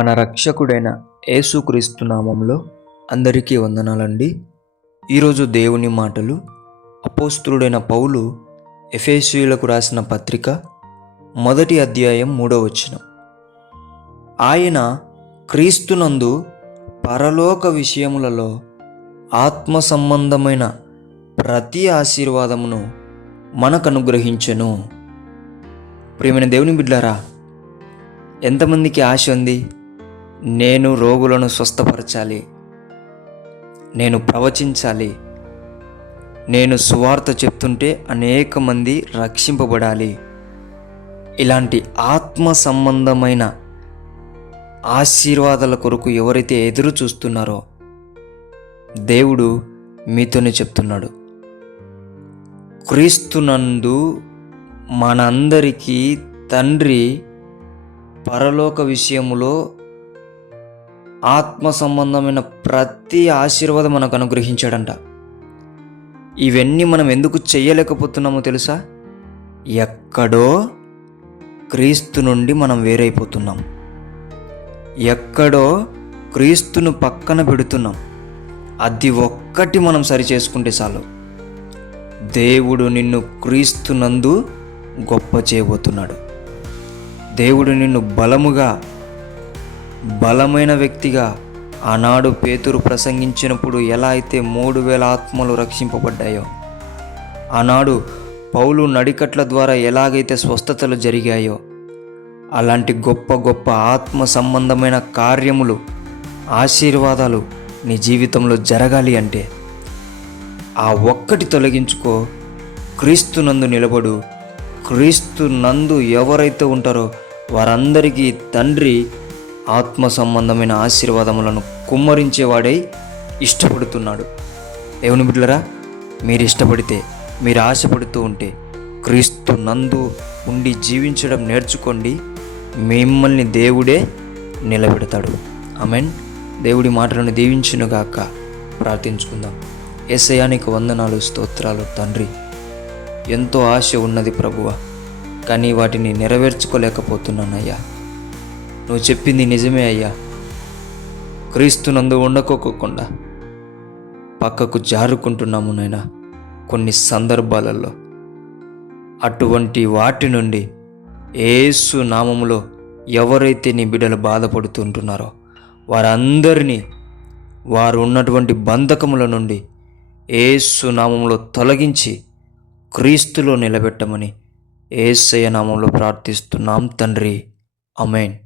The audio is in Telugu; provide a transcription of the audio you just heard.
మన రక్షకుడైన యేసుక్రీస్తు నామంలో అందరికీ వందనాలండి. ఈరోజు దేవుని మాటలు అపోస్తలుడైన పౌలు ఎఫెసీయులకు రాసిన పత్రిక 1వ అధ్యాయం 3వ వచనం. ఆయన క్రీస్తునందు పరలోక విషయములలో ఆత్మ సంబంధమైన ప్రతి ఆశీర్వాదమును మనకు అనుగ్రహించెను. ప్రియమైన దేవుని బిడ్డలారా, ఎంతమందికి ఆశ ఉంది? నేను రోగులను స్వస్థపరచాలి, నేను ప్రవచించాలి, నేను సువార్త చెప్తుంటే అనేక మంది రక్షింపబడాలి. ఇలాంటి ఆత్మ సంబంధమైన ఆశీర్వాదాల కొరకు ఎవరైతే ఎదురు చూస్తున్నారో దేవుడు మీతోనే చెప్తున్నాడు. క్రీస్తునందు మనందరికీ తండ్రి పరలోక విషయములో ఆత్మ సంబంధమైన ప్రతి ఆశీర్వాదం మనకు అనుగ్రహించాడంట. ఇవన్నీ మనం ఎందుకు చేయలేకపోతున్నామో తెలుసా? ఎక్కడో క్రీస్తు నుండి మనం వేరైపోతున్నాం, ఎక్కడో క్రీస్తును పక్కన పెడుతున్నాం. అది ఒక్కటి మనం సరి చేసుకుంటే చాలు, దేవుడు నిన్ను క్రీస్తునందు గొప్ప చేయబోతున్నాడు. దేవుడు నిన్ను బలమైన వ్యక్తిగా, ఆనాడు పేతురు ప్రసంగించినప్పుడు ఎలా అయితే 3000 ఆత్మలు రక్షింపబడ్డాయో, ఆనాడు పౌలు నడికట్ల ద్వారా ఎలాగైతే స్వస్థతలు జరిగాయో, అలాంటి గొప్ప గొప్ప ఆత్మ సంబంధమైన కార్యములు, ఆశీర్వాదాలు నీ జీవితంలో జరగాలి అంటే ఆ ఒక్కటి తొలగించుకో, క్రీస్తునందు నిలబడు. క్రీస్తు నందు ఎవరైతే ఉంటారో వారందరికీ తండ్రి ఆత్మ సంబంధమైన ఆశీర్వాదములను కుమ్మరించేవాడై ఇష్టపడుతున్నాడు. దేవుని బిడ్డలారా, మీరు ఇష్టపడితే, మీరు ఆశపడుతూ ఉంటే క్రీస్తు నందు ఉండి జీవించడం నేర్చుకోండి. మిమ్మల్ని దేవుడే నిలబెడతాడు. ఆమేన్. దేవుడి మాటలను దీవించునుగాక. ప్రార్థించుకుందాం. యేసయ్యా, నీకు వందనాలు, స్తోత్రాలు తండ్రి. ఎంతో ఆశ ఉన్నది ప్రభువా, కానీ వాటిని నెరవేర్చుకోలేకపోతున్నానయ్యా. నువ్వు చెప్పింది నిజమే అయ్యా. క్రీస్తునందు ఉండకోకుండా పక్కకు జారుకుంటున్నాము నాయనా కొన్ని సందర్భాలలో. అటువంటి వాటి నుండి యేసు నామములో ఎవరైతే నీ బిడ్డలు బాధపడుతుంటున్నారో వారందరినీ, వారు ఉన్నటువంటి బంధకముల నుండి యేసు నామములో తొలగించి క్రీస్తులో నిలబెట్టమని యేసయ్య నామంలో ప్రార్థిస్తున్నాం తండ్రి. ఆమేన్.